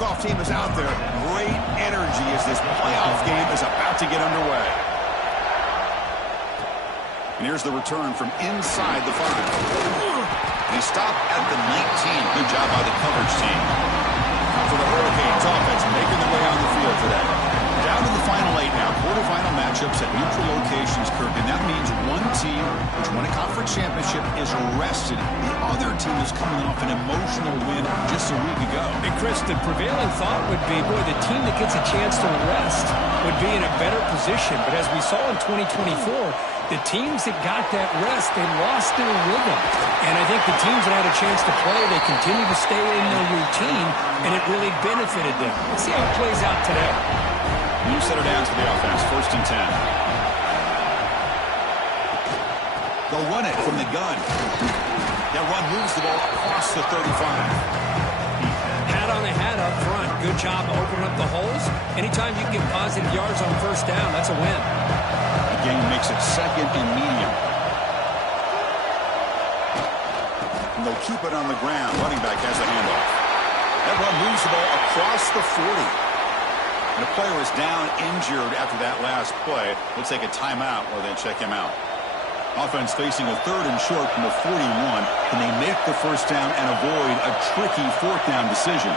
kickoff team is out there. Great energy as this playoff game is about to get underway. And here's the return from inside the 5. He stopped at the 19. Good job by the coverage team. For the Hurricanes offense making their way on the field today. Down to the final 8 now. Quarterfinal matchups at neutral locations, Kirk. And that means one team which won a conference championship is rested. The other team is coming off an emotional win just a week ago. And Chris, the prevailing thought would be, boy, the team that gets a chance to rest would be in a better position. But as we saw in 2024, the teams that got that rest, they lost their rhythm. And I think the teams that had a chance to play, they continue to stay in their routine, and it really benefited them. Let's see how it plays out today. New setter downs for the offense, 1st and 10. They'll run it from the gun. That run moves the ball across the 35. Hat on a hat up front. Good job opening up the holes. Anytime you can get positive yards on 1st down, that's a win. The game makes it 2nd and medium. And they'll keep it on the ground. Running back has the handoff. That run moves the ball across the 40. And the player is down injured after that last play. We'll take a timeout or then check him out. Offense facing a 3rd and short from the 41. Can they make the 1st down and avoid a tricky 4th down decision?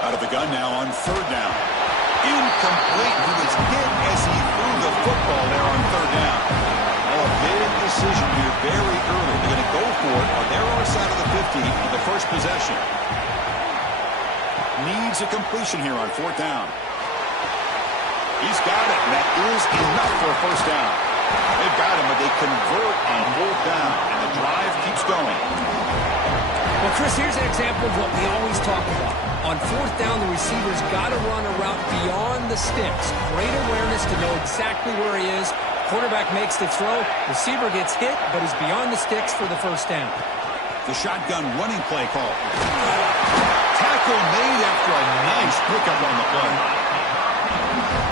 Out of the gun now on 3rd down. Incomplete. He was hit as he threw the football there on 3rd down. Well, a big decision here very early. They're going to go for it on their own side of the 50 on the first possession. Needs a completion here on 4th down. He's got it, and that is enough for a 1st down. They've got him, but they convert on 4th down, and the drive keeps going. Well, Chris, here's an example of what we always talk about. On 4th down, the receiver's got to run a route beyond the sticks. Great awareness to know exactly where he is. Quarterback makes the throw. Receiver gets hit, but is beyond the sticks for the 1st down. The shotgun running play call. Tackle made after a nice pickup on the play.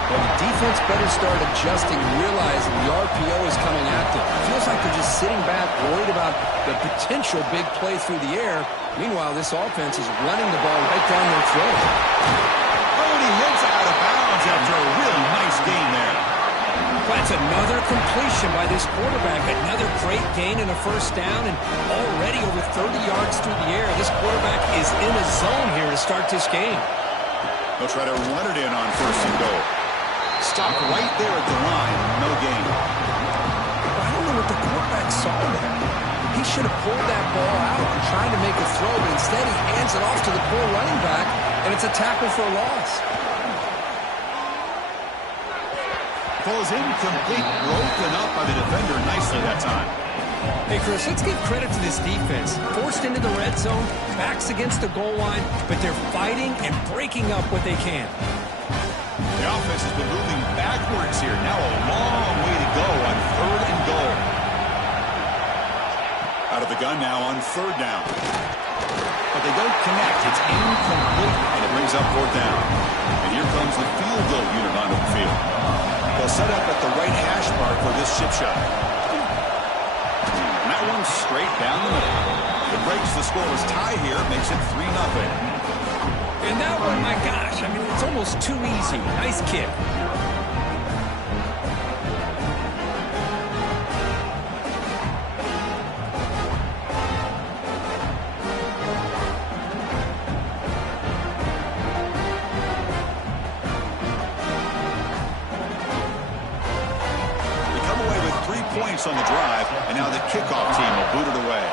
Well, the defense better start adjusting, realizing the RPO is coming at them. It feels like they're just sitting back, worried about the potential big play through the air. Meanwhile, this offense is running the ball right down their throat. Oh, and he hits out of bounds after a really nice gain there. That's another completion by this quarterback. Another great gain in a 1st down, and already over 30 yards through the air. This quarterback is in a zone here to start this game. They'll try to run it in on 1st and goal. Stopped right there at the line. No gain. I don't know what the quarterback saw there. He should have pulled that ball out and tried to make a throw, but instead he hands it off to the poor running back, and it's a tackle for a loss. Ball is incomplete, broken up by the defender nicely that time. Hey, Chris, let's give credit to this defense. Forced into the red zone, backs against the goal line, but they're fighting and breaking up what they can. The offense has been moving backwards here. Now a long way to go on 3rd and goal. Out of the gun now on 3rd down. But they don't connect. It's incomplete, and it brings up 4th down. And here comes the field goal unit onto the field. They'll set up at the right hash mark for this chip shot. And that one's straight down the middle. It breaks the scoreless tie here, makes it 3-0. And that one, my gosh, I mean, it's almost too easy. Nice kick. They come away with 3 points on the drive, and now the kickoff team will boot it away.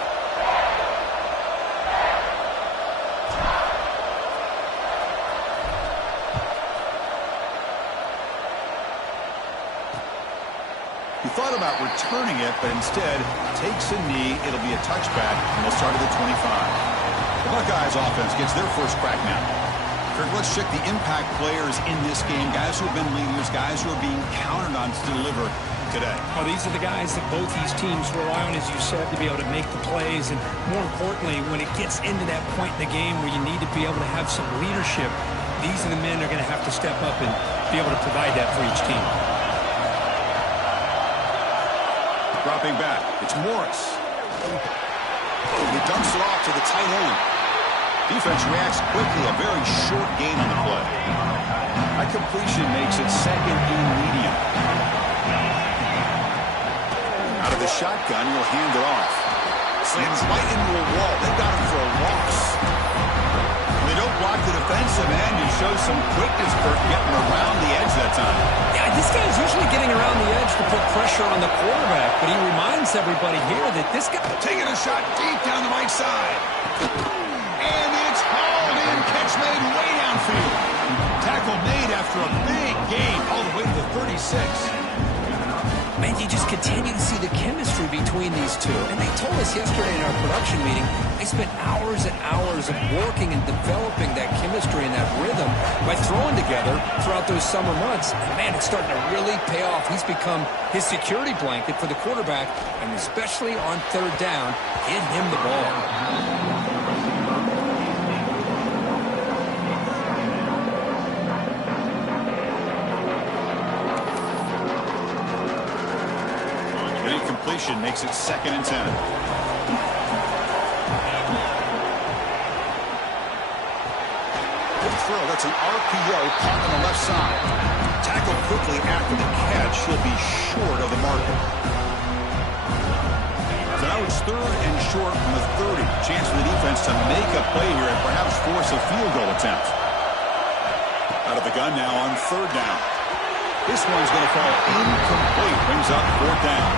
Thought about returning it, but instead takes a knee. It'll be a touchback, and they'll start at the 25. The Buckeyes offense gets their first crack now. Kirk, let's check the impact players in this game, guys who have been leaders, guys who are being counted on to deliver today. Well, these are the guys that both these teams rely on, as you said, to be able to make the plays. And more importantly, when it gets into that point in the game where you need to be able to have some leadership, these are the men that are going to have to step up and be able to provide that for each team. Dropping back, it's Morris. He dumps it off to the tight end. Defense reacts quickly. A very short gain on the play. That completion makes it second and medium. Out of the shotgun, he'll hand it off. Slams right into a wall. They've got him for a loss. They don't block the defensive end. He shows some quickness for getting around the edge that time. Yeah, this guy's usually getting around the edge to put pressure on the quarterback, but he reminds everybody here that this guy... Taking a shot deep down the right side. And it's hauled in. Catch made way downfield. Tackle made after a big gain all the way to the 36. Man, you just continue to see the chemistry between these two. And they told us yesterday in our production meeting, they spent hours and hours of working and developing that chemistry and that rhythm by throwing together throughout those summer months. And man, it's starting to really pay off. He's become his security blanket for the quarterback, and especially on third down, get him the ball. Completion makes it second and 10. Good throw. That's an RPO caught on the left side. Tackled quickly after the catch. He'll be short of the marker. So now it's third and short from the 30. Chance for the defense to make a play here and perhaps force a field goal attempt. Out of the gun now on third down. This one's going to fall incomplete. Brings up fourth down.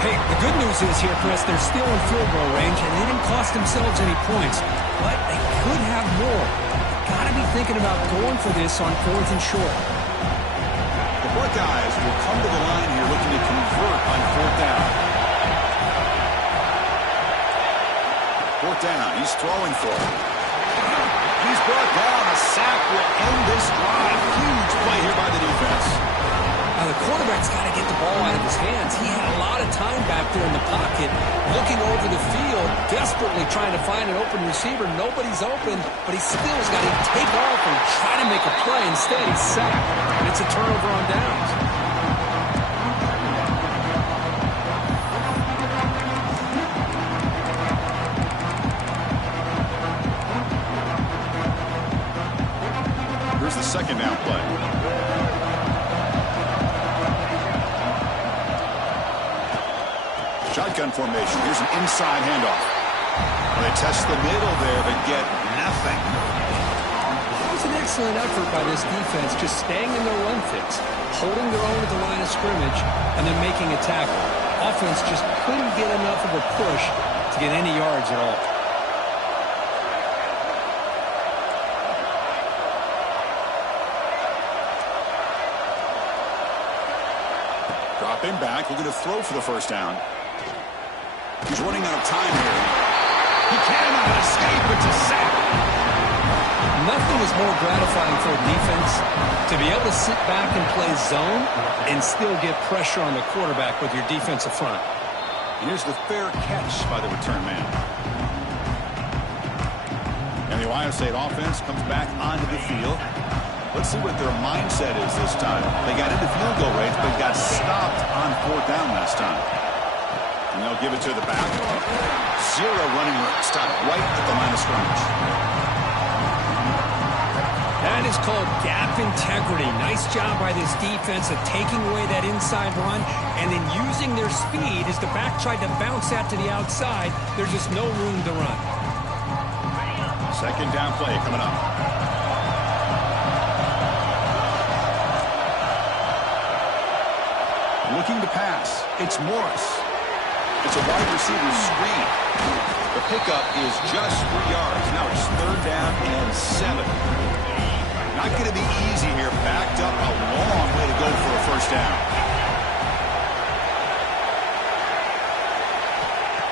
Hey, the good news is here, Chris, they're still in field goal range, and they didn't cost themselves any points. But they could have more. Got to be thinking about going for this on fourth and short. The Buckeyes will come to the line here looking to convert on fourth down. Fourth down. He's throwing for it. He's brought down. A sack will end this drive. Huge play here by the defense. Now, the quarterback's got to get the ball out of his hands. He had a lot of time back there in the pocket, looking over the field, desperately trying to find an open receiver. Nobody's open, but he still has got to take off and try to make a play. Instead, he's sacked, and it's a turnover on downs. Here's the second down play. Shotgun formation. Here's an inside handoff. Well, they test the middle there, but get nothing. It was an excellent effort by this defense, just staying in their run fix, holding their own at the line of scrimmage, and then making a tackle. Offense just couldn't get enough of a push to get any yards at all. Dropping back, looking to throw for the first down. He's running out of time here. He cannot escape. It's a sack. Nothing is more gratifying for a defense to be able to sit back and play zone and still get pressure on the quarterback with your defensive front. Here's the fair catch by the return man. And the Ohio State offense comes back onto the field. Let's see what their mindset is this time. They got into field goal range, but got stopped on fourth down last time. And they'll give it to the back. Zero running room. Stopped right at the line of scrimmage. That is called gap integrity. Nice job by this defense of taking away that inside run and then using their speed as the back tried to bounce that to the outside. There's just no room to run. Second down play coming up. Looking to pass. It's Morris. It's a wide receiver screen. The pickup is just 3 yards. Now it's third down and 7. Not going to be easy here. Backed up a long way to go for a first down.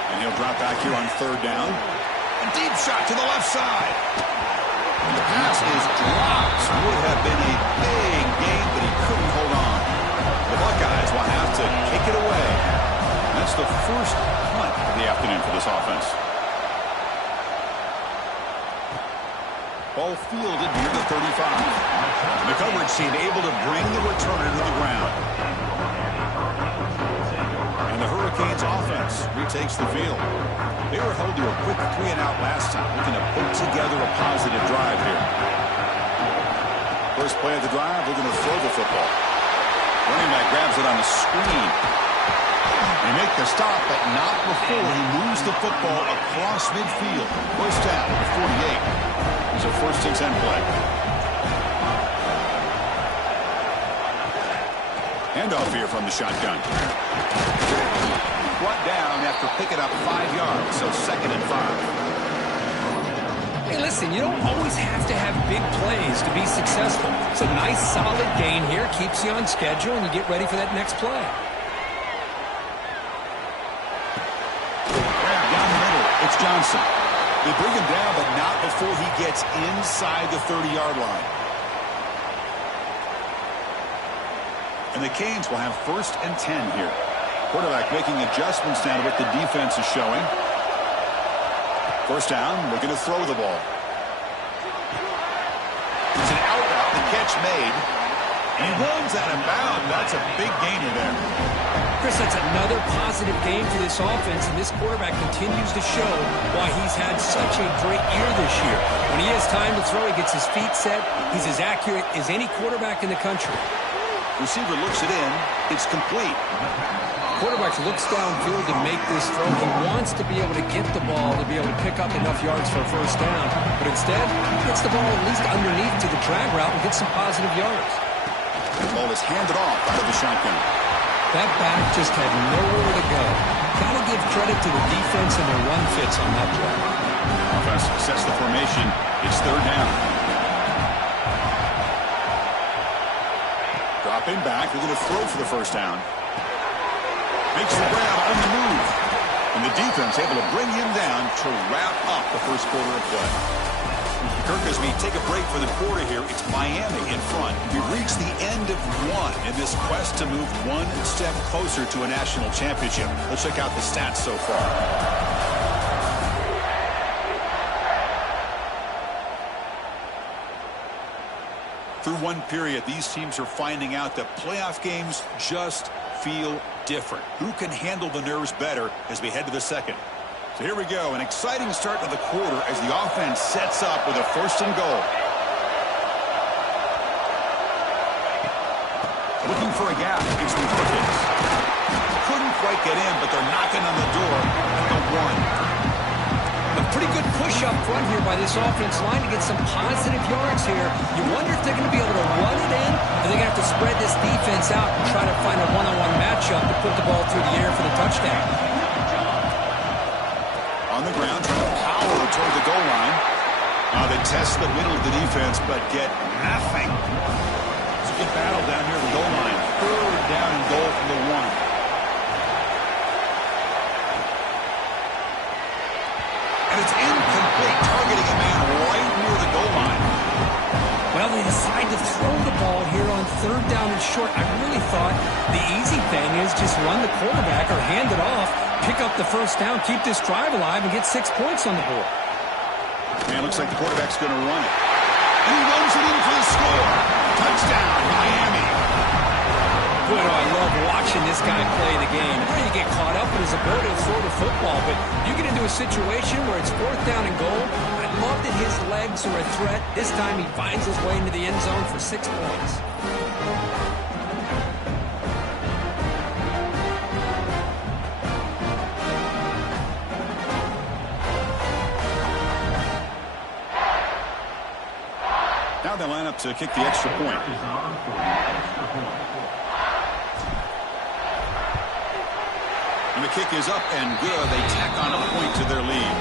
And he'll drop back here on third down. A deep shot to the left side. And the pass is dropped. Would have been a big gain, but he couldn't hold on. The Buckeyes will have to kick it away. That's the first punt of the afternoon for this offense. Ball fielded near the 35. The coverage team able to bring the returner to the ground. And the Hurricanes offense retake takes the field. They were held to a quick 3-and-out last time, looking to put together a positive drive here. First play of the drive, they're going to throw the football. Running back grabs it on the screen. They make the stop, but not before he moves the football across midfield. First down at the 48. It's a first and 10 play. Handoff here from the shotgun. Brought down after picking up 5 yards, so second and 5. Hey, listen, you don't always have to have big plays to be successful. It's a nice, solid gain here. Keeps you on schedule, and you get ready for that next play. Down the middle, it's Johnson. They bring him down, but not before he gets inside the 30-yard line. And the Canes will have first and 10 here. Quarterback making adjustments now to what the defense is showing. First down, looking to throw the ball. It's an out route, the catch made. And he runs out of bounds. That's a big gainer there. Chris, that's another positive game for this offense, and this quarterback continues to show why he's had such a great year this year. When he has time to throw, he gets his feet set. He's as accurate as any quarterback in the country. Receiver looks it in. It's complete. Quarterback looks downfield to make this throw. He wants to be able to get the ball to be able to pick up enough yards for a first down. But instead, he gets the ball at least underneath to the drag route and gets some positive yards. The ball is handed off out of the shotgun. That back just had nowhere to go. Got to give credit to the defense and their run fits on that play. Offense sets the formation. It's third down. Dropping back. They're going to throw for the first down. Makes the grab on the move. And the defense able to bring him down to wrap up the first quarter of play. Kirk, as we take a break for the quarter here, it's Miami in front. We've reached the end of one in this quest to move one step closer to a national championship. Let's check out the stats so far. Through one period, these teams are finding out that playoff games just feel different. Who can handle the nerves better as we head to the second? So here we go, an exciting start to the quarter as the offense sets up with a first and goal. Looking for a gap. It's the Buckeyes. Couldn't quite get in, but they're knocking on the door at the 1. A pretty good push up front here by this offense line to get some positive yards here. You wonder if they're going to be able to run it in, or they're going to have to spread this defense out and try to find a one-on-one matchup to put the ball through the air for the touchdown. On the ground, trying to power toward the goal line. They test the middle of the defense, but get nothing. It's a good battle down here at the goal line. Third down and goal from the 1. It's incomplete, targeting a man right near the goal line. Well, they decide to throw the ball here on third down and short. I really thought the easy thing is just run the quarterback or hand it off, pick up the first down, keep this drive alive, and get 6 points on the board. Man, looks like the quarterback's going to run it. And he runs it in for the score. Touchdown, Miami. Boy, do I love watching this guy play the game. You get caught up in his ability to throw the football, but you get into a situation where it's fourth down and goal. I love that his legs are a threat. This time he finds his way into the end zone for 6 points. Now they line up to kick the extra point. And the kick is up and good. They tack on a point to their lead.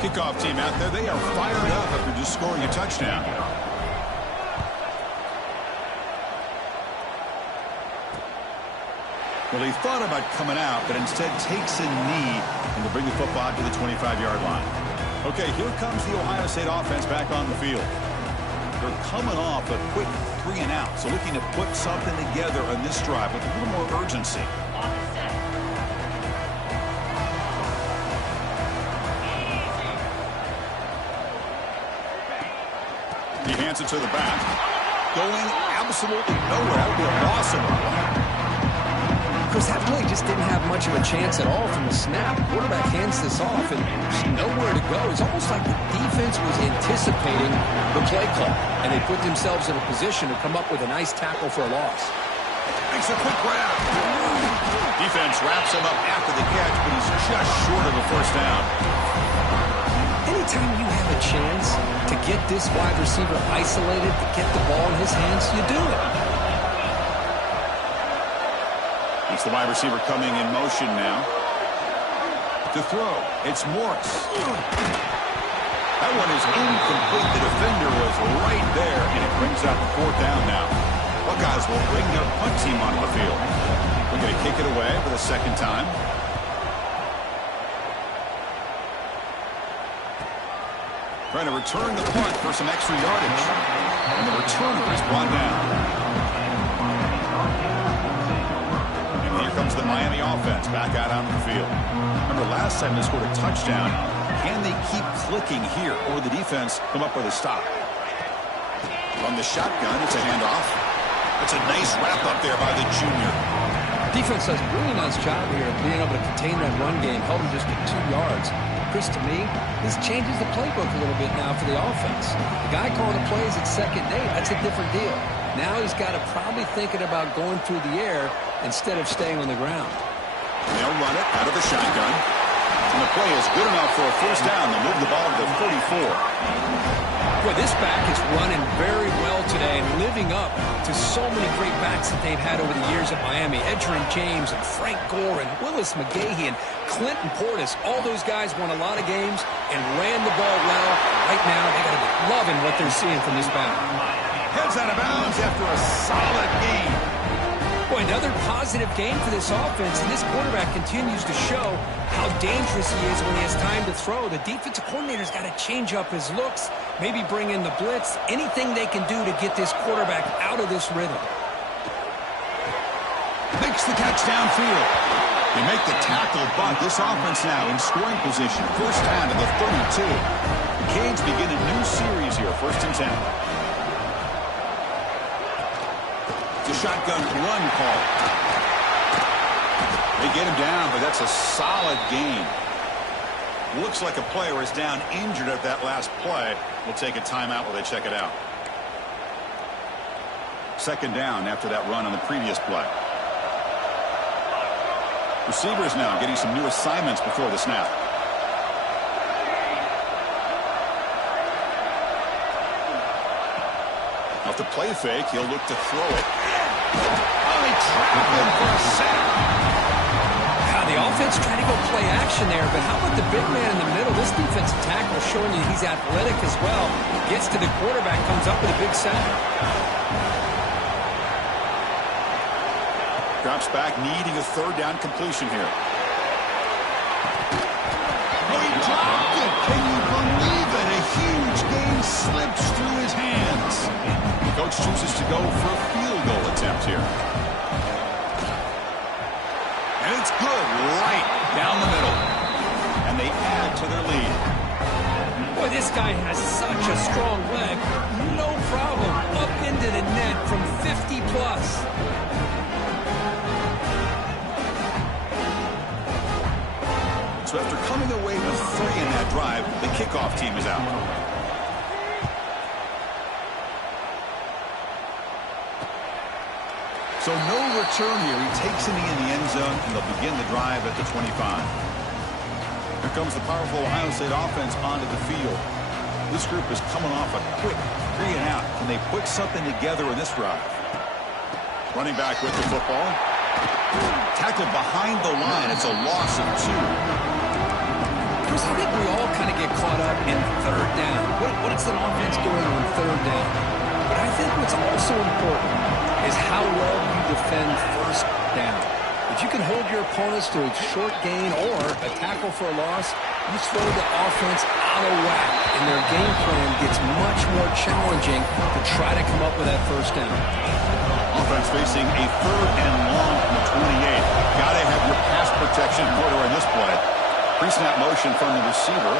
Kickoff team out there. They are fired up after just scoring a touchdown. Well, he thought about coming out, but instead takes a knee and to bring the football to the 25-yard line. Okay, here comes the Ohio State offense back on the field. They're coming off a quick 3-and-out, so looking to put something together on this drive with a little more urgency. Hands it to the back. Going absolutely nowhere. That would be a loss of a play. Chris, that play just didn't have much of a chance at all from the snap. Quarterback hands this off, and there's nowhere to go. It's almost like the defense was anticipating the play call, and they put themselves in a position to come up with a nice tackle for a loss. Makes a quick grab. Defense wraps him up after the catch, but he's just short of a first down. Anytime you have a chance to get this wide receiver isolated, to get the ball in his hands, you do it. It's the wide receiver coming in motion now. To throw, it's Morris. That one is incomplete. The defender was right there, and it brings out the fourth down now. Buckeyes will bring their punt team onto the field. We're going to kick it away for the second time. Trying to return the punt for some extra yardage. And the returner is brought down. And here comes the Miami offense back out onto the field. Remember last time they scored a touchdown. Can they keep clicking here, or the defense come up with a stop? From the shotgun, it's a handoff. It's a nice wrap up there by the junior. Defense does a really nice job here of being able to contain that run game, held him just to 2 yards. Chris, to me, this changes the playbook a little bit now for the offense. The guy calling the plays at second day, that's a different deal. Now he's got to probably thinking about going through the air instead of staying on the ground. They'll run it out of the shotgun. And the play is good enough for a first down. They'll move the ball to the 44. Boy, this back is running very well today and living up to so many great backs that they've had over the years at Miami. Edgerrin James and Frank Gore and Willis McGahee and Clinton Portis. All those guys won a lot of games and ran the ball well. Right now, they got to be loving what they're seeing from this back. Heads out of bounds after a solid game. Boy, another positive game for this offense, and this quarterback continues to show how dangerous he is when he has time to throw. The defensive coordinator's got to change up his looks, maybe bring in the blitz, anything they can do to get this quarterback out of this rhythm. Makes the catch downfield. They make the tackle, but this offense now in scoring position. First down to the 32. The Canes begin a new series here, 1st and 10. The shotgun run call. They get him down, but that's a solid gain. Looks like a player is down injured at that last play. We'll take a timeout while they check it out. Second down after that run on the previous play. Receivers now getting some new assignments before the snap. Off the play fake, he'll look to throw it. Oh, he trapped him for a sack. The offense trying to go play action there, but how about the big man in the middle? This defensive tackle showing you he's athletic as well. Gets to the quarterback, comes up with a big sack. Drops back, needing a third down completion here. Oh, he dropped it. Can you believe it? A huge gain slips through his hands. The coach chooses to go for a field goal attempt here. And it's good right down the middle. And they add to their lead. Boy, this guy has such a strong leg. No problem. Up into the net from 50 plus. So after coming away with 3 in that drive, the kickoff team is out. So no return here. He takes it in the end zone, and they'll begin the drive at the 25. Here comes the powerful Ohio State offense onto the field. This group is coming off a quick 3 and out. Can they put something together in this drive? Running back with the football. Tackled behind the line. It's a loss of 2. Chris, I think we all kind of get caught up in third down. What is an offense doing on third down? But I think what's also important is how well you defend first down. If you can hold your opponents to a short gain or a tackle for a loss, you throw the offense out of whack, and their game plan gets much more challenging to try to come up with that first down. Offense facing a 3rd and long from the 28. Got to have your pass protection in order in this play. Pre-snap motion from the receiver.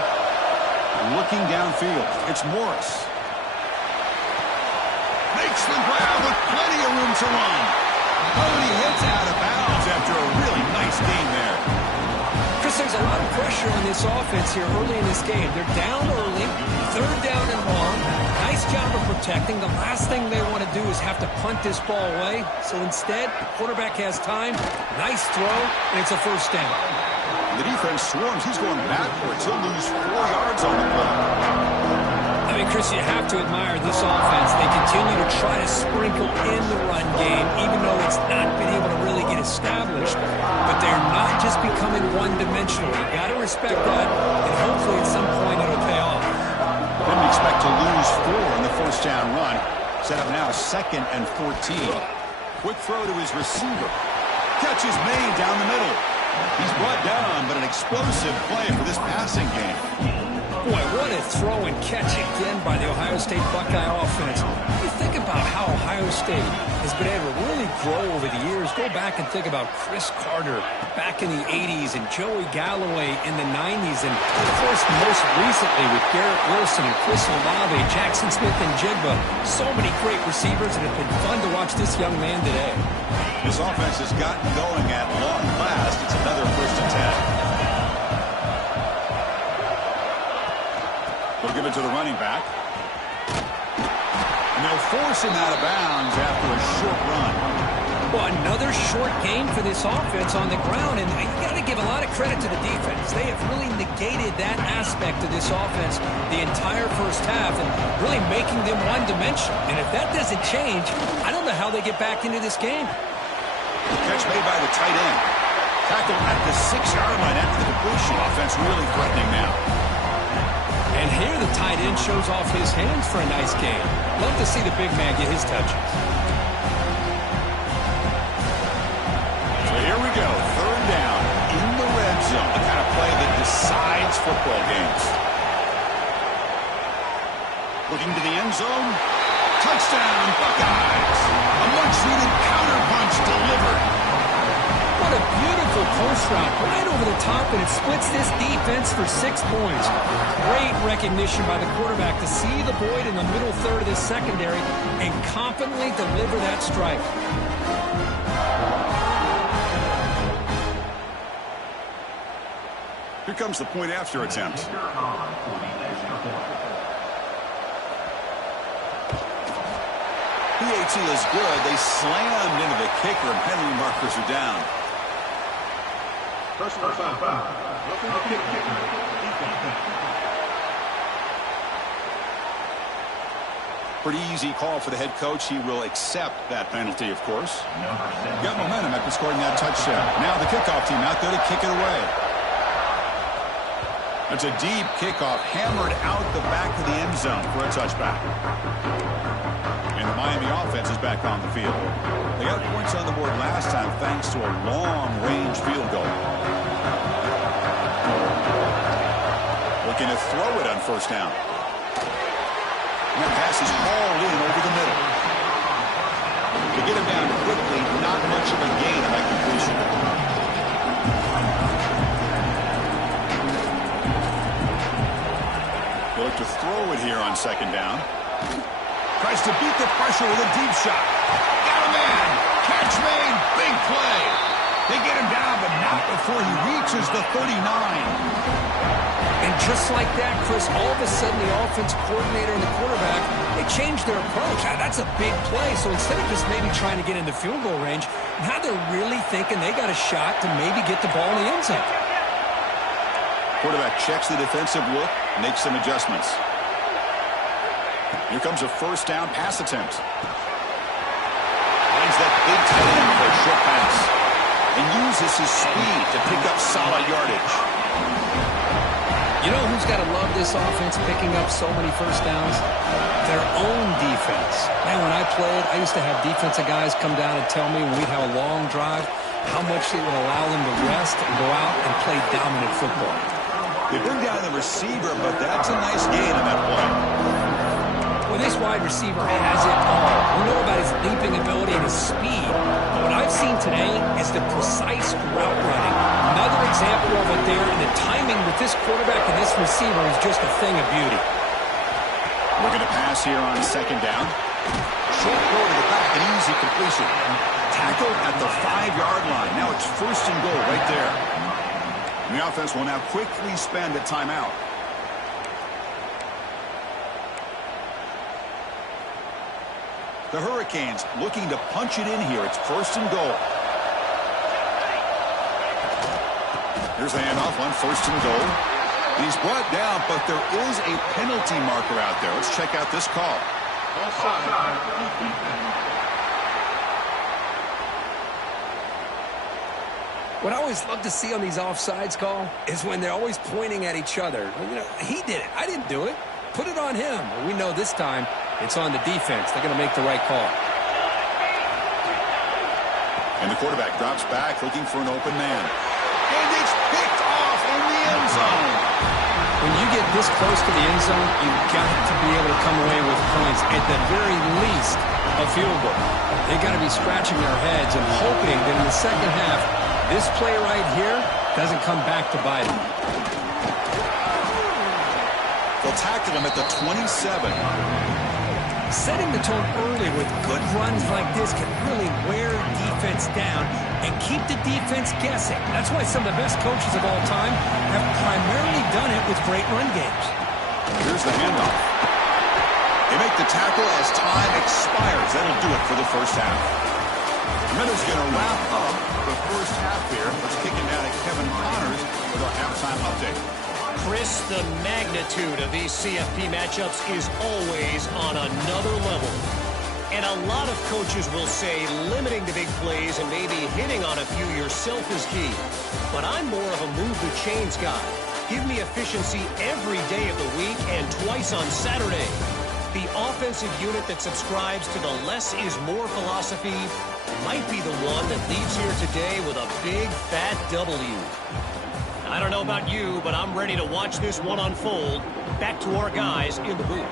Looking downfield. It's Morris. Makes the grab with plenty of room to run. Oh, and he hits out of bounds after a really nice game there. Chris, there's a lot of pressure on this offense here early in this game. They're down early, third down and long. Nice job of protecting. The last thing they want to do is have to punt this ball away. So instead, the quarterback has time. Nice throw, and it's a first down. The defense swarms. He's going backwards. He'll lose 4 yards on the play. I mean, Chris, you have to admire this offense. They continue to try to sprinkle in the run game, even though it's not been able to really get established. But they're not just becoming one-dimensional. You got to respect that, and hopefully at some point it'll pay off. Didn't expect to lose 4 in the first down run. Set up now 2nd and 14. Quick throw to his receiver. Catch is made down the middle. He's brought down, but an explosive play for this passing game. Boy, what a throw and catch again by the Ohio State Buckeye offense. You think about how Ohio State has been able to really grow over the years. Go back and think about Chris Carter back in the 80s and Joey Galloway in the 90s. And, of course, most recently with Garrett Wilson and Chris Olave, Jackson Smith and Jigba. So many great receivers, and it's been fun to watch this young man today. This offense has gotten going at long last. It's another 1st and 10. They'll give it to the running back. And they'll force him out of bounds after a short run. Well, another short game for this offense on the ground, and you got to give a lot of credit to the defense. They have really negated that aspect of this offense the entire first half and really making them one-dimensional. And if that doesn't change, I don't know how they get back into this game. Catch made by the tight end. Tackle at the 6-yard line after the completion. Offense really threatening now. And here the tight end shows off his hands for a nice game. Love to see the big man get his touches. So here we go. 3rd down in the red zone. The kind of play that decides football games. Looking to the end zone. Touchdown, Buckeyes. A much-needed counter punch delivered. What a beautiful post route right over the top, and it splits this defense for 6 points. Great recognition by the quarterback to see the void in the middle third of this secondary and confidently deliver that strike. Here comes the point after attempt. PAT is good. They slammed into the kicker, and penalty markers are down. Personal foul. Pretty easy call for the head coach. He will accept that penalty, of course. Got momentum after scoring that touchdown. Now the kickoff team out there to kick it away. It's a deep kickoff, hammered out the back of the end zone for a touchback. And the Miami offense is back on the field. They got points on the board last time thanks to a long-range field goal. Looking to throw it on 1st down. And that pass is hauled in over the middle. To get him down quickly, not much of a gain on that completion. They look to throw it here on 2nd down. Tries to beat the pressure with a deep shot. Got a man. Catch made. Big play. They get him down, but not before he reaches the 39. And just like that, Chris, all of a sudden the offense coordinator and the quarterback, they changed their approach. That's a big play. So instead of just maybe trying to get in the field goal range, now they're really thinking they got a shot to maybe get the ball in the end zone. Quarterback checks the defensive look, makes some adjustments. Here comes a 1st down pass attempt. Finds that big tight end for a short pass. And uses his speed to pick up solid yardage. You know who's got to love this offense picking up so many 1st downs? Their own defense. Man, when I played, I used to have defensive guys come down and tell me when we'd have a long drive how much it would allow them to rest and go out and play dominant football. They bring down the receiver, but that's a nice gain on that play. Well, this wide receiver has it all. We know about his leaping ability and his speed. But what I've seen today is the precise route running. Another example of it there, and the timing with this quarterback and this receiver is just a thing of beauty. Looking to pass here on 2nd down. short throw to the back, an easy completion. Tackled at the 5-yard line. Now it's 1st and goal right there. And the offense will now quickly spend a timeout. The Hurricanes looking to punch it in here. It's 1st and goal. Here's the handoff on 1st and goal. He's brought down, but there is a penalty marker out there. Let's check out this call. What I always love to see on these offsides call is when they're always pointing at each other. You know, he did it. I didn't do it. Put it on him. Well, we know this time it's on the defense. They're going to make the right call. And the quarterback drops back looking for an open man. And it's picked off in the end zone. When you get this close to the end zone, you've got to be able to come away with points, at the very least, a field goal. They've got to be scratching their heads and hoping that in the second half, this play right here doesn't come back to bite them. They'll tackle him at the 27. Setting the tone early with good runs like this can really wear defense down and keep the defense guessing. That's why some of the best coaches of all time have primarily done it with great run games. Here's the handoff. They make the tackle as time expires. That'll do it for the first half. Minutes going to wrap up the first half here. Let's kick it down to Kevin Connors with our halftime update. Chris, the magnitude of these CFP matchups is always on another level. And a lot of coaches will say limiting the big plays and maybe hitting on a few yourself is key. But I'm more of a move the chains guy. Give me efficiency every day of the week and twice on Saturday. The offensive unit that subscribes to the less is more philosophy might be the one that leaves here today with a big fat W. I don't know about you, but I'm ready to watch this one unfold. Back to our guys in the booth.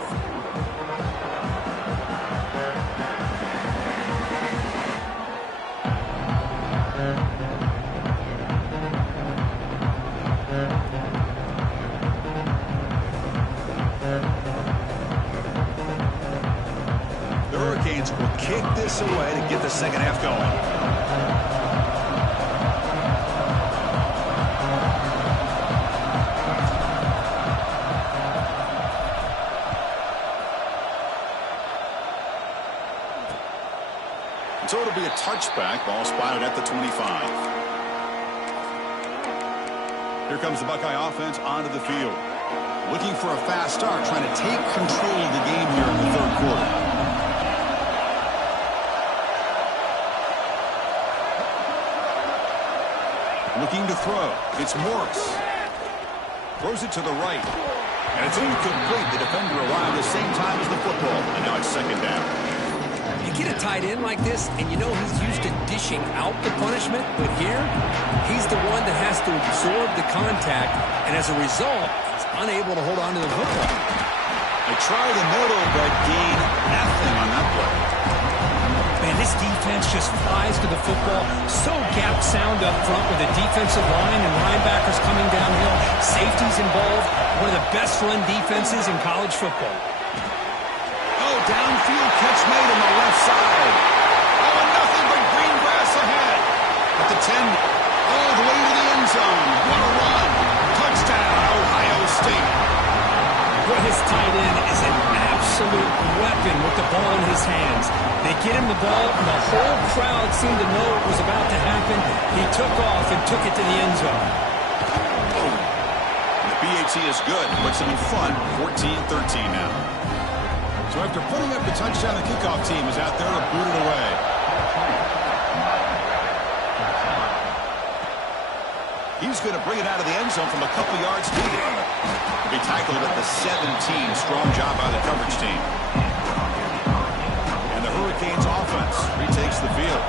The Hurricanes will kick this away to get the second half going. So it'll be a touchback. Ball spotted at the 25. Here comes the Buckeye offense onto the field. Looking for a fast start, trying to take control of the game here in the third quarter. Looking to throw. It's Morris. Throws it to the right. And it's incomplete. The defender arrived at the same time as the football. And now it's second down. You get a tight end like this, and you know he's used to dishing out the punishment, but here, he's the one that has to absorb the contact, and as a result, he's unable to hold on to the football. They try the middle, but gain nothing on that play. Man, this defense just flies to the football. So gap sound up front with the defensive line and linebackers coming downhill. Safeties involved. One of the best run defenses in college football. Downfield catch made on the left side. Oh, and nothing but green grass ahead. At the 10, all the way to the end zone. What a run. Touchdown, Ohio State. Well, his tight end is an absolute weapon with the ball in his hands. They get him the ball, and the whole crowd seemed to know it was about to happen. He took off and took it to the end zone. Boom. And the BAT is good. Puts them in front, 14-13 now. So after putting up the touchdown, the kickoff team is out there to boot it away. He's going to bring it out of the end zone from a couple yards deep. He'll be tackled at the 17. Strong job by the coverage team. And the Hurricanes offense retakes the field.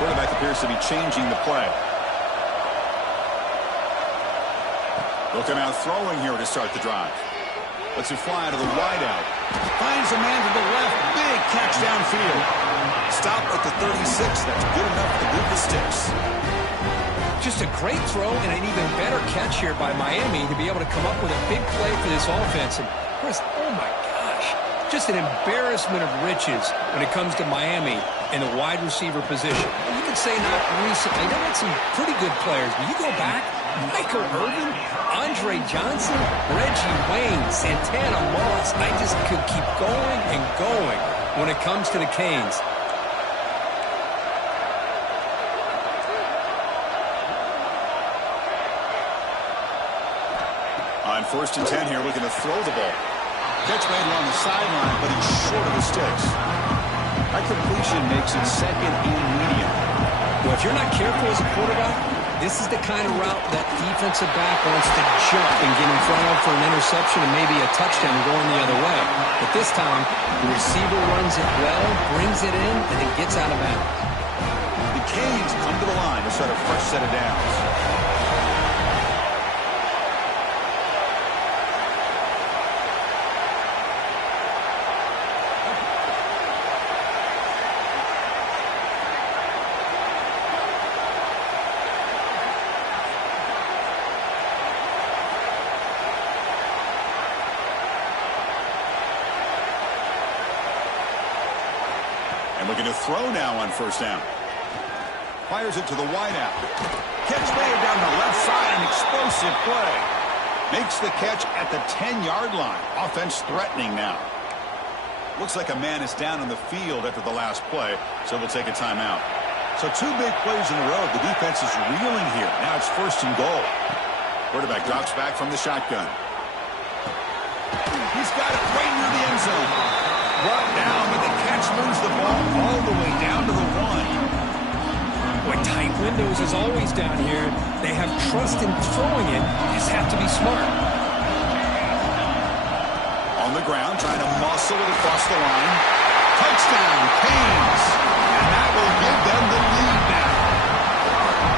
Quarterback appears to be changing the play. They'll come out throwing here to start the drive. Lets it fly to the wideout. Finds a man to the left. Big catch downfield. Stop at the 36. That's good enough to move the sticks. Just a great throw and an even better catch here by Miami to be able to come up with a big play for this offense. And Chris, oh my gosh, just an embarrassment of riches when it comes to Miami in the wide receiver position. You could say not recently. They had some pretty good players, but you go back, Michael Irvin, Andre Johnson, Reggie Wayne, Santana Moss. I just could keep going and going when it comes to the Canes. On 1st and 10 here, looking to throw the ball. Catch made along the sideline, but he's short of the sticks. That completion makes it 2nd and medium. Well, if you're not careful as a quarterback, this is the kind of route that defensive back wants to jump and get in front of for an interception and maybe a touchdown going the other way. But this time, the receiver runs it well, brings it in, and then gets out of bounds. The Canes come to the line to start a fresh set of downs. Looking to throw now on 1st down. Fires it to the wideout. Catch made down the left side, an explosive play. Makes the catch at the 10-yard line. Offense threatening now. Looks like a man is down on the field after the last play, so we'll take a timeout. So 2 big plays in a row. The defense is reeling here. Now it's 1st and goal. Quarterback drops back from the shotgun. He's got it right near the end zone. Brought down, but the catch moves the ball all the way down to the 1. Boy, tight windows is always down here. They have trust in throwing it. Just have to be smart. On the ground, trying to muscle it across the line. Touchdown, Canes. And that will give them the lead now.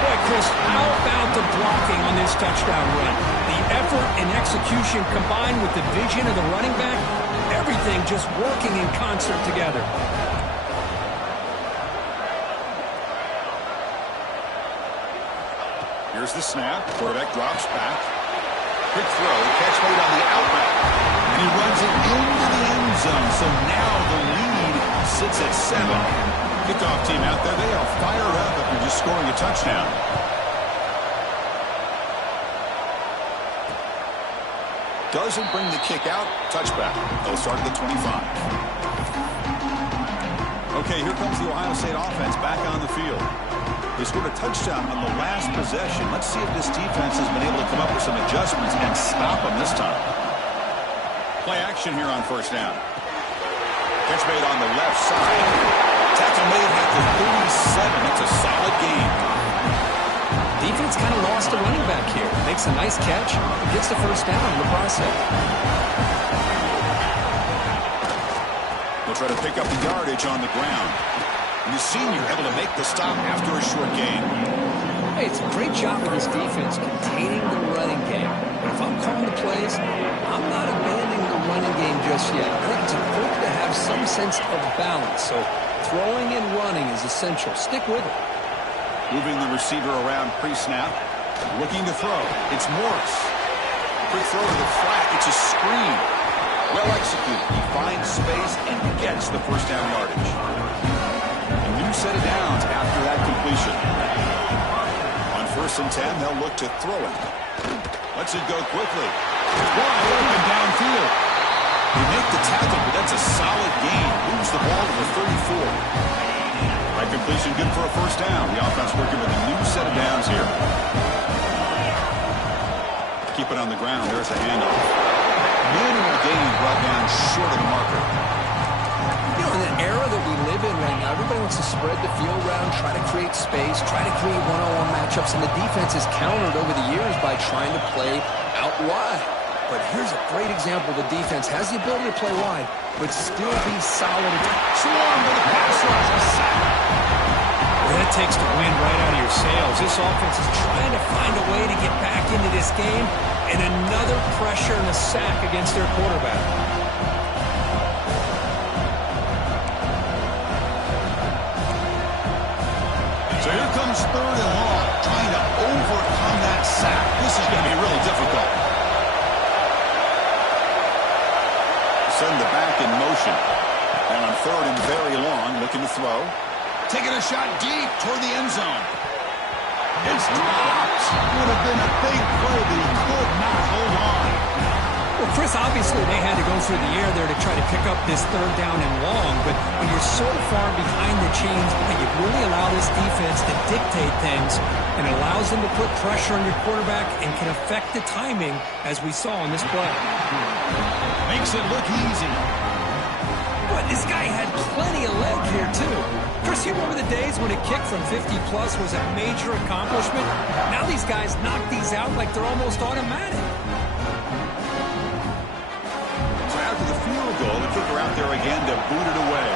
Boy, Chris, how about the blocking on this touchdown run? The effort and execution combined with the vision of the running back, everything just working in concert together. Here's the snap. Quarterback drops back. Quick throw. Catch made on the outlet. And he runs it into the end zone. So now the lead sits at 7. Kickoff team out there. They are fired up after just scoring a touchdown. Doesn't bring the kick out. Touchback. They'll start at the 25. Okay, here comes the Ohio State offense back on the field. They scored a touchdown on the last possession. Let's see if this defense has been able to come up with some adjustments and stop them this time. Play action here on 1st down. Catch made on the left side. Tackle made at the 37. It's a solid game. Defense kind of lost a running back here. Makes a nice catch, gets the 1st down in the process. They'll try to pick up the yardage on the ground. And the senior able to make the stop after a short gain. Hey, it's a great job for this defense containing the running game. But if I'm calling the plays, I'm not abandoning the running game just yet. I think it's important to have some sense of balance. So throwing and running is essential. Stick with it. Moving the receiver around pre-snap. Looking to throw. It's Morris. Quick throw to the flat. It's a screen. Well executed. He finds space and gets the 1st down yardage. A new set of downs after that completion. On 1st and 10, they'll look to throw it. Lets it go quickly. Wide open downfield. They make the tackle, but that's a solid gain. Moves the ball to the 34. That completion good for a 1st down. The offense working with a new set of downs here. Keep it on the ground. There's a handoff. Minimal gain brought down short of the marker. You know, in the era that we live in right now, everybody wants to spread the field around, try to create space, try to create one-on-one matchups, and the defense has countered over the years by trying to play out wide. But here's a great example. The defense has the ability to play wide, but still be solid. Swarm with the pass rush. A sack. Well, that takes the wind right out of your sails. This offense is trying to find a way to get back into this game, and another pressure and a sack against their quarterback. So here comes 3rd and long, trying to This is going to be really difficult. Send the back in motion. And on third and very long, looking to throw. Taking a shot deep toward the end zone. It's dropped. Would have been a big play, but he could not hold on. Well, Chris, obviously they had to go through the air there to try to pick up this third down and long, but when you're so far behind the chains, you really allow this defense to dictate things, and it allows them to put pressure on your quarterback and can affect the timing, as we saw in this play. Makes it look easy. But this guy had plenty of leg here, too. Chris, you remember the days when a kick from 50-plus was a major accomplishment? Now these guys knock these out like they're almost automatic. So after the field goal, the kicker out there again to boot it away.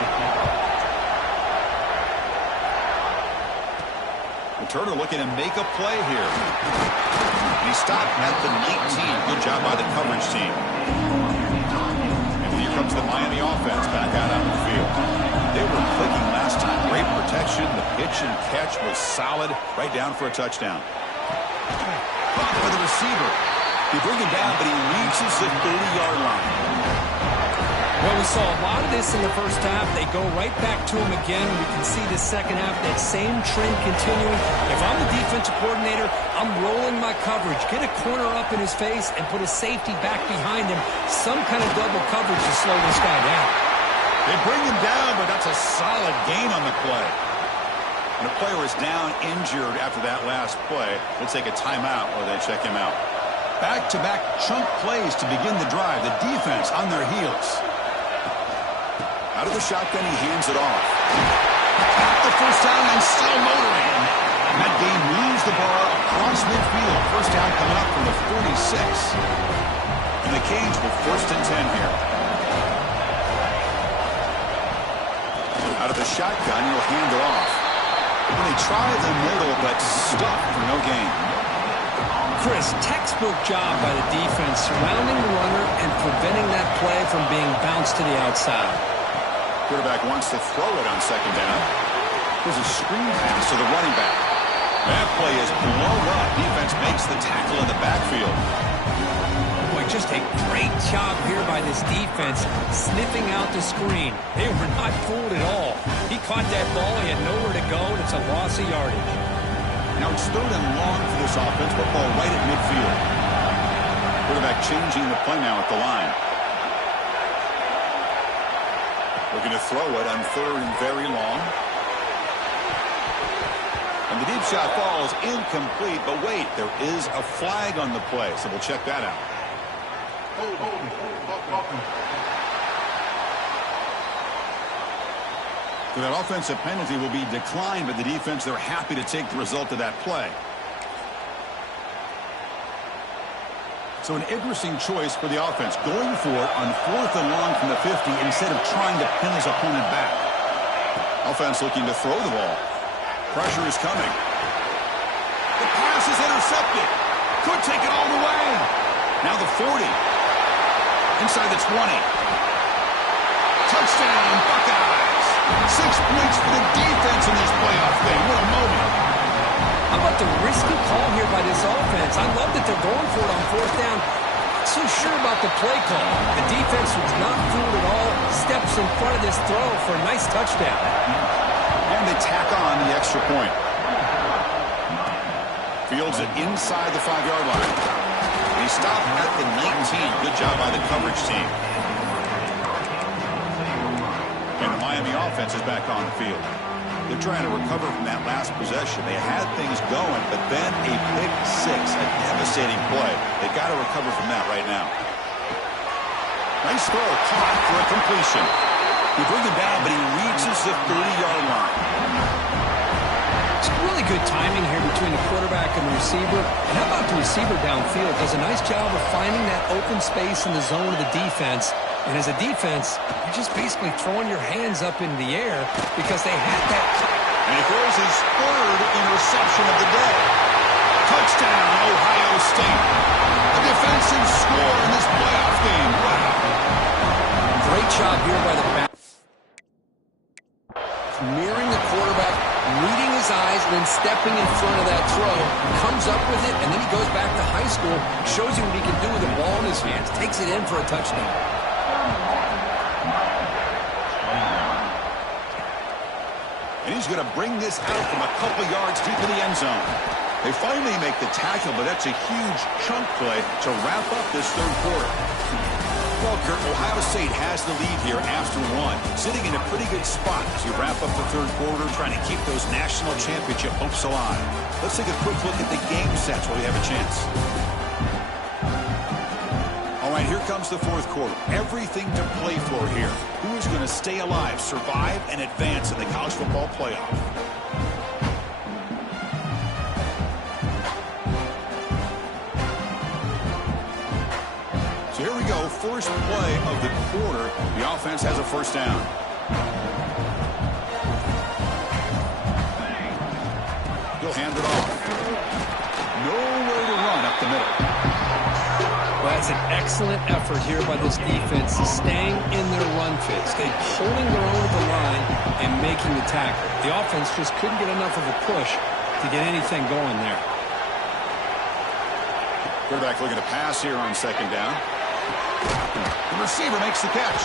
Returner looking to make a play here. And he stopped at the 19. Good job by the coverage team. And here comes the Miami offense back out on the field. They were clicking last time. Great protection. The pitch and catch was solid. Right down for a touchdown. Caught for the receiver. They bring him down, but he reaches the 30-yard line. Well, we saw a lot of this in the first half. They go right back to him again. We can see the second half, that same trend continuing. If I'm the defensive coordinator, I'm rolling my coverage. Get a corner up in his face and put a safety back behind him. Some kind of double coverage to slow this guy down. They bring him down, but that's a solid gain on the play. When a player is down, injured after that last play, they'll take a timeout or they check him out. Back-to-back chunk plays to begin the drive. The defense on their heels. Out of the shotgun, he hands it off. Got the first down and still motoring. And that game moves the ball across midfield. First down coming up from the 46. And the Canes with 1st and 10 here. Out of the shotgun, he'll hand it off. When they try the middle, but stuffed for no gain. Chris, textbook job by the defense surrounding the runner and preventing that play from being bounced to the outside. Quarterback wants to throw it on second down. There's a screen pass to the running back. That play is blown up. Defense makes the tackle in the backfield. Boy, just a great job here by this defense, sniffing out the screen. They were not fooled at all. He caught that ball, he had nowhere to go, and it's a loss of yardage. Now it's 3rd and long for this offense, but ball right at midfield. Quarterback changing the play now at the line. Looking to throw it on 3rd and very long. And the deep shot falls incomplete, but wait, there is a flag on the play, so we'll check that out. So that offensive penalty will be declined by the defense. They're happy to take the result of that play. So an interesting choice for the offense, going for it on 4th and long from the 50 instead of trying to pin his opponent back. Offense looking to throw the ball. Pressure is coming. The pass is intercepted. Could take it all the way. Now the 40. Inside the 20. Touchdown, Buckeyes. 6 points for the defense in this playoff game. What a moment. How about the risky call here by this offense? I love that they're going for it on 4th down. Not so sure about the play call. The defense was not fooled at all. Steps in front of this throw for a nice touchdown. And they tack on the extra point. Fields it inside the 5-yard line. He stopped at the 19. Good job by the coverage team. And the Miami offense is back on the field. They're trying to recover from that last possession. They had things going, but then a pick six, a devastating play. They got to recover from that right now. Nice throw, caught for a completion. They bring him down, but he reaches the 30-yard line. It's really good timing here between the quarterback and the receiver. And how about the receiver downfield? Does a nice job of finding that open space in the zone of the defense. And as a defense, you're just basically throwing your hands up in the air because they had that. And he throws his 3rd interception of the day. Touchdown, Ohio State. A defensive score in this playoff game. Wow. Great job here by the back. Mirroring the quarterback. reading his eyes, and then stepping in front of that throw, comes up with it, and then he goes back to high school, shows you what he can do with the ball in his hands, takes it in for a touchdown. And he's going to bring this out from a couple yards deep in the end zone. They finally make the tackle, but that's a huge chunk play to wrap up this third quarter. Well, Kurt, Ohio State has the lead here after one, sitting in a pretty good spot as you wrap up the third quarter, trying to keep those national championship hopes alive. Let's take a quick look at the game sets while we have a chance. All right, here comes the fourth quarter. Everything to play for here. Who is going to stay alive, survive, and advance in the college football playoff? So here we go, first play of the quarter. The offense has a first down. He'll hand it off. Nowhere to run up the middle. Well, that's an excellent effort here by this defense, staying in their run fits. They're holding their own at the line and making the tackle. The offense just couldn't get enough of a push to get anything going there. Quarterback looking to pass here on second down. The receiver makes the catch.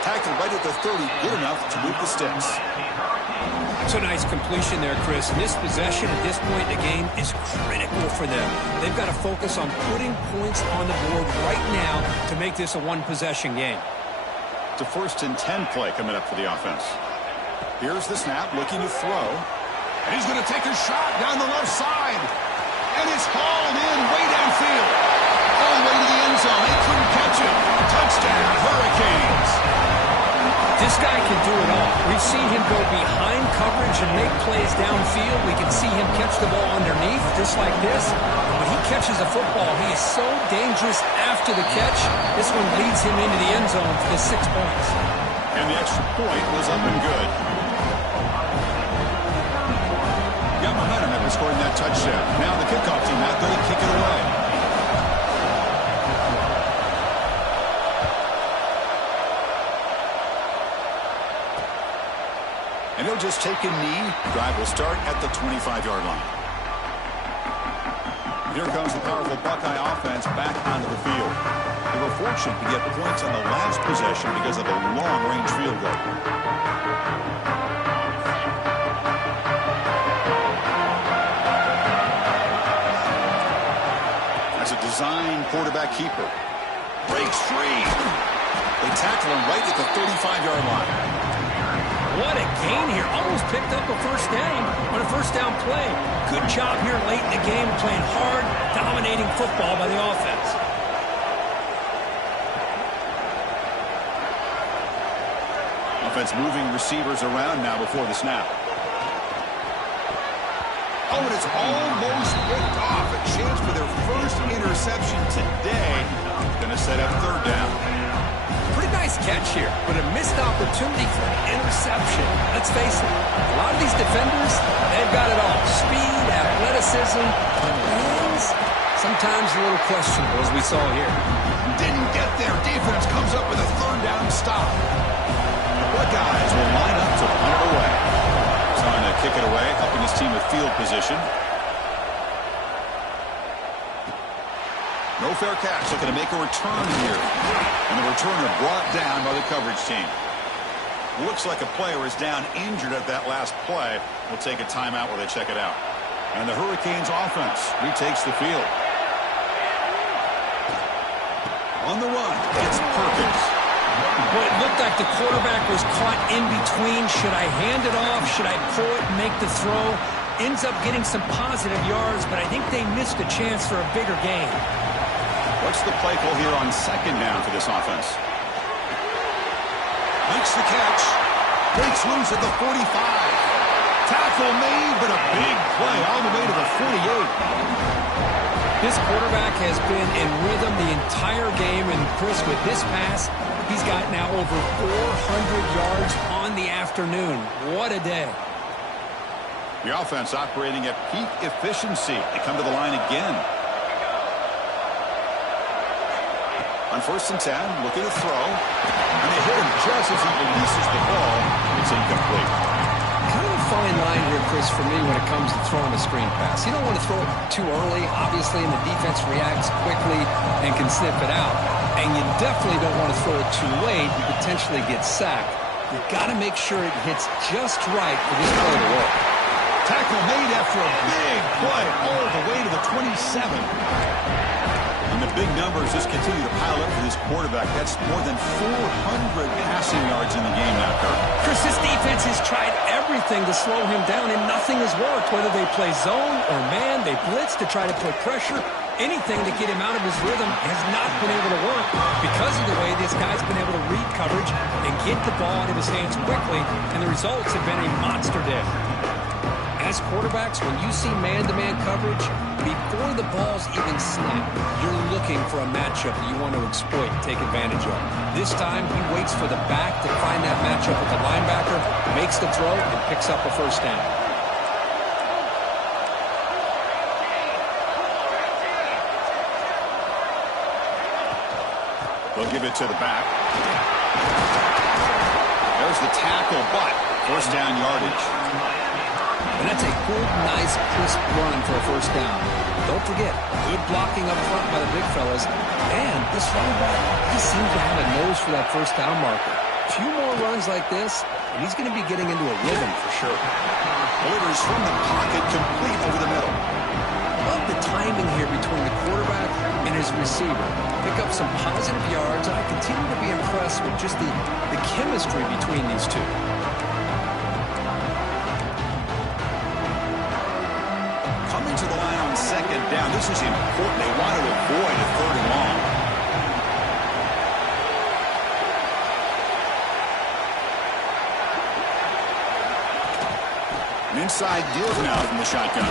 Tackled right at the 30, good enough to move the sticks. That's a nice completion there, Chris. And this possession at this point in the game is critical for them. They've got to focus on putting points on the board right now to make this a one-possession game. It's a 1st and 10 play coming up for the offense. Here's the snap, looking to throw. And he's going to take a shot down the left side. And it's hauled in way downfield. All the way to the end zone. They couldn't catch him. Touchdown, Hurricanes. This guy can do it all. We've seen him go behind coverage and make plays downfield. We can see him catch the ball underneath, just like this. And when he catches a football, he is so dangerous after the catch. This one leads him into the end zone for the 6 points. And the extra point was up and good. Got momentum after scoring that touchdown. Now the kickoff team out there to kick it away. And he'll just take a knee. Drive will start at the 25-yard line. Here comes the powerful Buckeye offense back onto the field. They were fortunate to get points on the last possession because of a long-range field goal. That's a design quarterback keeper. Breaks free. They tackle him right at the 35-yard line. What a gain here. Almost picked up a first down on a first down play. Good job here late in the game, playing hard, dominating football by the offense. Offense moving receivers around now before the snap. Oh, and it's almost picked off. A chance for their first interception today. Going to set up third down. Pretty nice catch here, but a missed opportunity for an interception. Let's face it, a lot of these defenders, they've got it all. Speed, athleticism, and sometimes a little questionable, as we saw here. Didn't get there. Defense comes up with a third down stop. The Buckeyes will line up to punt it away. Trying to kick it away, helping his team with field position. No fair catch. Looking to make a return here. And the returner brought down by the coverage team. Looks like a player is down injured at that last play. We'll take a timeout while they check it out. And the Hurricanes offense retakes the field. On the run, it's Perkins. Well, it looked like the quarterback was caught in between. Should I hand it off? Should I pull it and make the throw? Ends up getting some positive yards, but I think they missed a chance for a bigger gain. What's the play call here on second down for this offense? Makes the catch. Breaks loose at the 45. Tackle made, but a big play all the way to the 48. This quarterback has been in rhythm the entire game, and Chris, with this pass, he's got now over 400 yards on the afternoon. What a day. The offense operating at peak efficiency. They come to the line again. On 1st and 10, looking to throw. And they hit him just as he releases the ball. It's incomplete. Kind of fine line here, Chris, for me when it comes to throwing a screen pass. You don't want to throw it too early, obviously, and the defense reacts quickly and can sniff it out. And you definitely don't want to throw it too late and potentially get sacked. You've got to make sure it hits just right for this play to work. Tackle made after a big play all the way to the 27. And the big numbers just continue to pile up for this quarterback. That's more than 400 passing yards in the game now, Kirk. Chris, this defense has tried everything to slow him down, and nothing has worked. Whether they play zone or man, they blitz to try to put pressure. Anything to get him out of his rhythm has not been able to work because of the way this guy's been able to read coverage and get the ball out of his hands quickly, and the results have been a monster day. As quarterbacks, when you see man-to-man coverage, before the ball's even snapped, you're looking for a matchup that you want to exploit and take advantage of. This time, he waits for the back to find that matchup with the linebacker, makes the throw, and picks up a first down. They'll give it to the back. There's the tackle, but first down yardage. And that's a good, nice, crisp run for a first down. Don't forget, good blocking up front by the big fellas. And this running back, he seems to have a nose for that first down marker. A few more runs like this, and he's going to be getting into a rhythm for sure. Delivers from the pocket, complete over the middle. Love the timing here between the quarterback and his receiver. Pick up some positive yards, and I continue to be impressed with just the chemistry between these two. Coming to the line on second down. This is important. They want to avoid a third and long. An inside give now from the shotgun.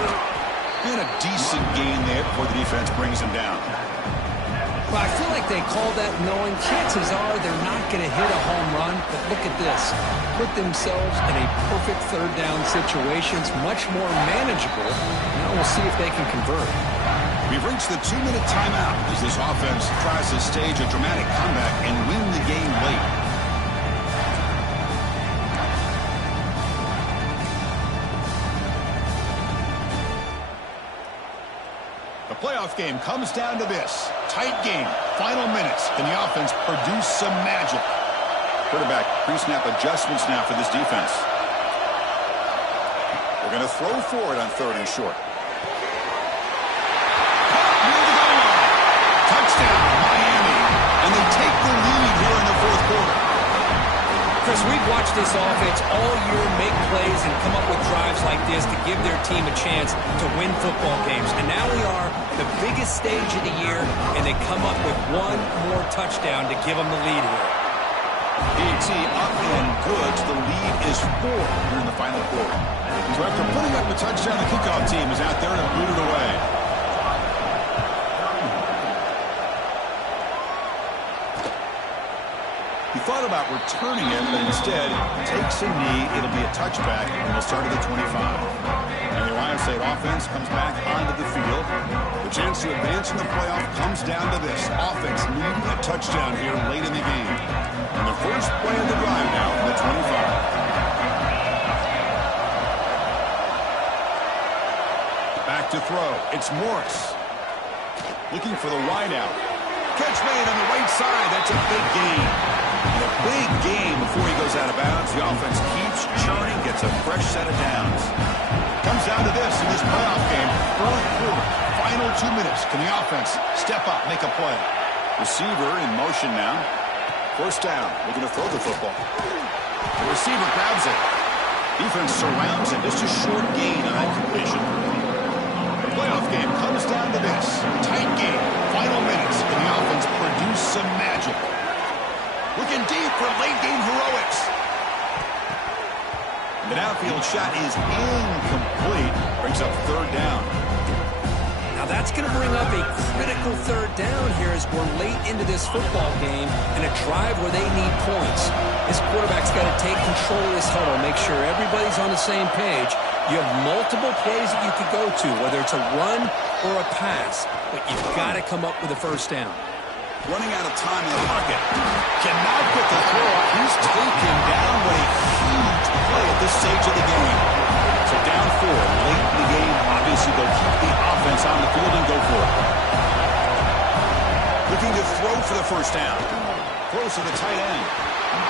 And a decent gain there before the defense brings him down. Well, I feel like they call that knowing chances are they're not going to hit a home run, but look at this. Put themselves in a perfect third down situation. It's much more manageable. Now we'll see if they can convert. We've reached the 2-minute timeout as this offense tries to stage a dramatic comeback and win the game late. The playoff game comes down to this. Tight game, final minutes. Can the offense produce some magic? Quarterback pre-snap adjustments now for this defense. They're going to throw for it on third and short. Touchdown, Miami. And they take the lead here in the fourth quarter. Chris, we've watched this offense all year make plays and come up with drives like this to give their team a chance to win football games. And now we are the biggest stage of the year, and they come up with one more touchdown to give them the lead here. PAT up and good. The lead is 4 here in the final quarter. So after putting up a touchdown, the kickoff team is out there to boot it away. He thought about returning it, but instead takes a knee. It'll be a touchback, and we'll start at the 25. And the Ohio State offense comes back onto the field. The chance to advance in the playoff comes down to this. Offense needing a touchdown here late in the game. And the first play of the drive now from the 25. Back to throw. It's Morris. Looking for the wideout. Catch made on the right side. That's a big gain. And a big game before he goes out of bounds. The offense keeps churning, gets a fresh set of downs. Comes down to this in this playoff game. Fourth quarter, final 2 minutes. Can the offense step up, make a play? Receiver in motion now. First down, looking to throw the football. The receiver grabs it. Defense surrounds it. Just a short gain on that completion. The playoff game comes down to this. Tight game, final minutes. Can the offense produce some magic? Looking deep for late-game heroics. The downfield shot is incomplete. Brings up third down. Now that's going to bring up a critical third down here as we're late into this football game and a drive where they need points. This quarterback's got to take control of this huddle, make sure everybody's on the same page. You have multiple plays that you could go to, whether it's a run or a pass, but you've got to come up with a first down. Running out of time in the pocket. Cannot get the throw. He's taken down with a huge play at this stage of the game. first down. Close to the tight end.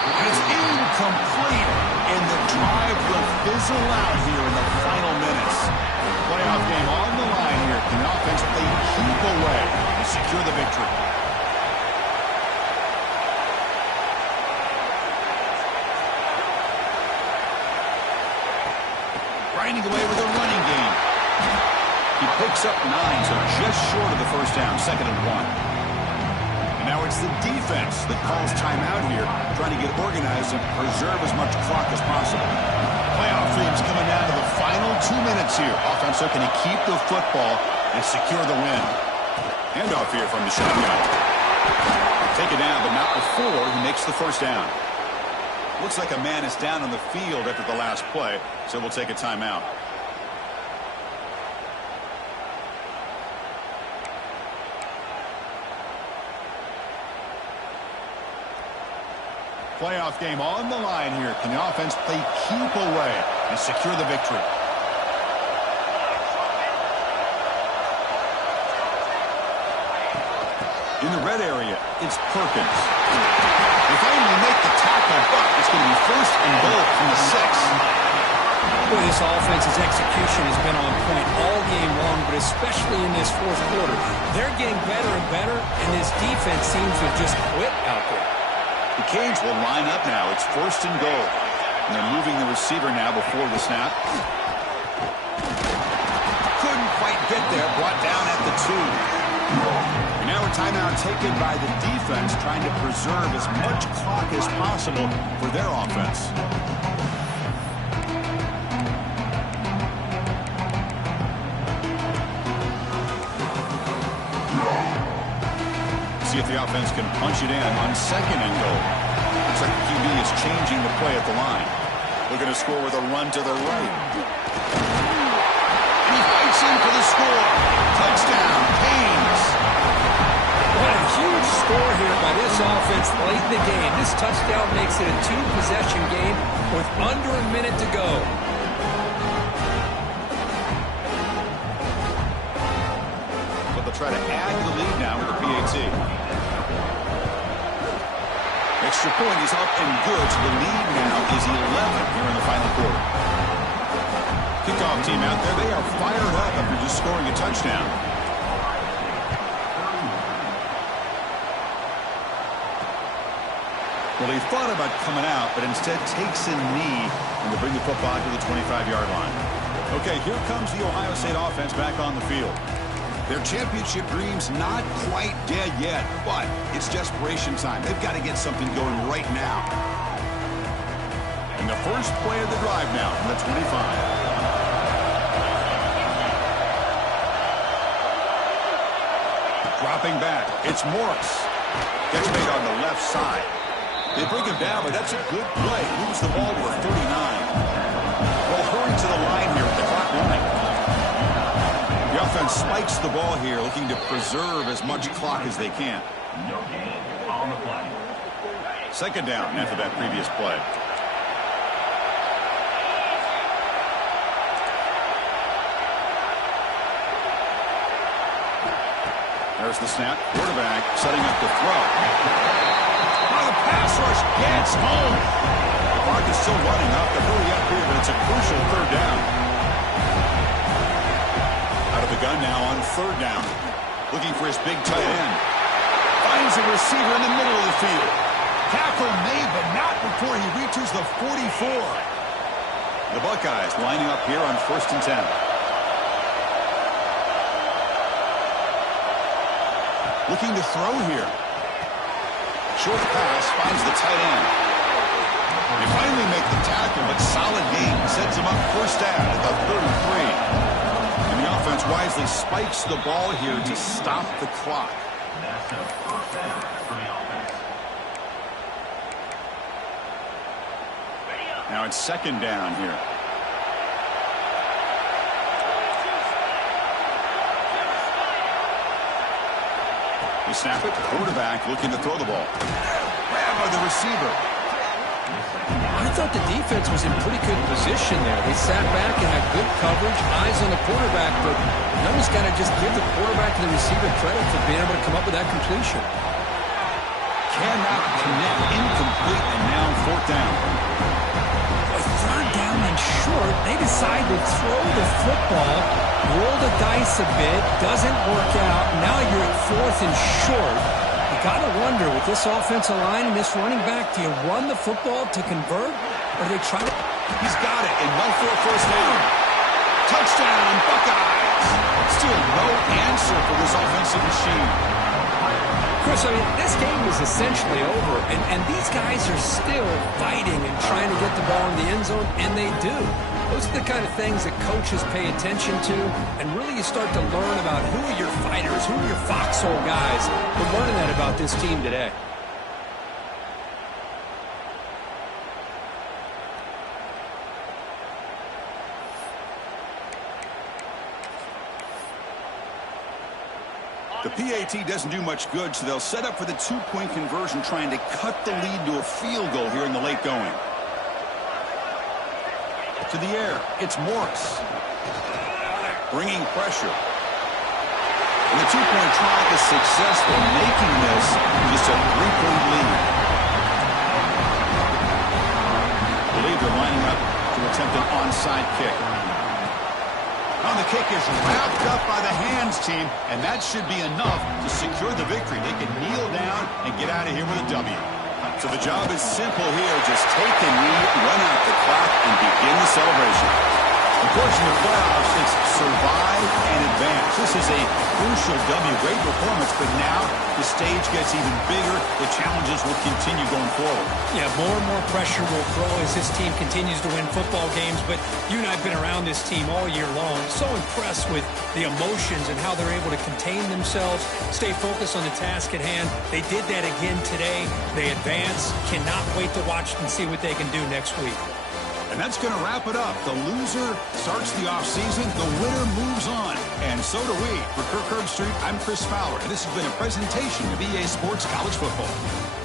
And it's incomplete. And the drive will fizzle out here in the final minutes. Playoff game on the line here. Can the offense play keep away and secure the victory? Grinding away with a running game. He picks up 9, so just short of the first down, 2nd and 1. And now it's the defense that calls timeout here, trying to get organized and preserve as much clock as possible. Playoff themes coming down to the final 2 minutes here. Offense looking to keep the football and secure the win. Handoff here from the shotgun. Take it down, but not before he makes the first down. Looks like a man is down on the field after the last play, so we'll take a timeout. Playoff game on the line here. Can the offense play keep away and secure the victory? In the red area, it's Perkins. They finally make the tackle, but it's going to be 1st and goal from the 6. Boy, this offense's execution has been on point all game long, but especially in this 4th quarter. They're getting better and better, and this defense seems to have just quit out there. The Canes will line up now. It's 1st and goal. And they're moving the receiver now before the snap. Couldn't quite get there. Brought down at the 2. And now a timeout taken by the defense, trying to preserve as much clock as possible for their offense. See if the offense can punch it in on 2nd and goal. Looks like the QB is changing the play at the line. Looking to score with a run to the right. And he fights in for the score. Touchdown, Canes. What a huge score here by this offense late in the game. This touchdown makes it a 2-possession game with under a minute to go. But they'll try to add to the lead now with the PAT. Extra point is up and good, so the lead now is 11 here in the final quarter. Kickoff team out there, they are fired up after just scoring a touchdown. Well, they thought about coming out, but instead takes a knee and will bring the football to the 25-yard line. Okay, here comes the Ohio State offense back on the field. Their championship dreams not quite dead yet, but it's desperation time. They've got to get something going right now. And the first play of the drive now from the 25. Dropping back, it's Morris. Gets made on the left side. They bring him down, but that's a good play. Moves the ball to a 39. Well, hurry to the line here with the clock running. The offense spikes the ball here, looking to preserve as much clock as they can. No gain on the play. 2nd down after that previous play. There's the snap. Quarterback setting up the throw. Oh, the pass rush gets home. The clock is still running up. They're really up here, but it's a crucial 3rd down. Out of the gun now on 3rd down. Looking for his big tight end. Finds a receiver in the middle of the field. Tackle made, but not before he reaches the 44. The Buckeyes lining up here on 1st and 10. Looking to throw here. Short pass finds the tight end. They finally make the tackle, but solid gain sets him up 1st down at the 33. And the offense wisely spikes the ball here to stop the clock. Now it's 2nd down here. They snap it. Quarterback looking to throw the ball. Grab by the receiver. I thought the defense was in pretty good position there. They sat back and had good coverage, eyes on the quarterback, but you almost got to just give the quarterback and the receiver credit for being able to come up with that completion. cannot connect. Incomplete, and now fourth down. With third down and short, they decide to throw the football, roll the dice a bit, doesn't work out. Now you're at fourth and short. You got to wonder, with this offensive line and this running back, do you run the football to convert, or do they try to... He's got it, and no for a first down. Touchdown, Buckeyes. Still no answer for this offensive machine. Chris, I mean, this game is essentially over, and these guys are still fighting and trying to get the ball in the end zone, and they do. Those are the kind of things that coaches pay attention to, and really you start to learn about who are your fighters, who are your foxhole guys. We're learning that about this team today. The PAT doesn't do much good, so they'll set up for the two-point conversion, trying to cut the lead to a field goal here in the late going. To the air, it's Morris. Bringing pressure. And the two-point try is successful, making this just a three-point lead. I believe they're lining up to attempt an onside kick. Now the kick is wrapped up by the hands team, and that should be enough to secure the victory. They can kneel down and get out of here with a W. So the job is simple here. Just take the knee, run out the clock, and begin the celebration. Of course, in the playoffs, it's survive and advance. This is a crucial W. Great performance, but now the stage gets even bigger. The challenges will continue going forward. Yeah, more and more pressure will grow as this team continues to win football games, but you and I have been around this team all year long. So impressed with the emotions and how they're able to contain themselves, stay focused on the task at hand. They did that again today. They advance. Cannot wait to watch and see what they can do next week. And that's going to wrap it up. The loser starts the offseason. The winner moves on. And so do we. For Kirk Herbstreit, I'm Chris Fowler. And this has been a presentation of EA Sports College Football.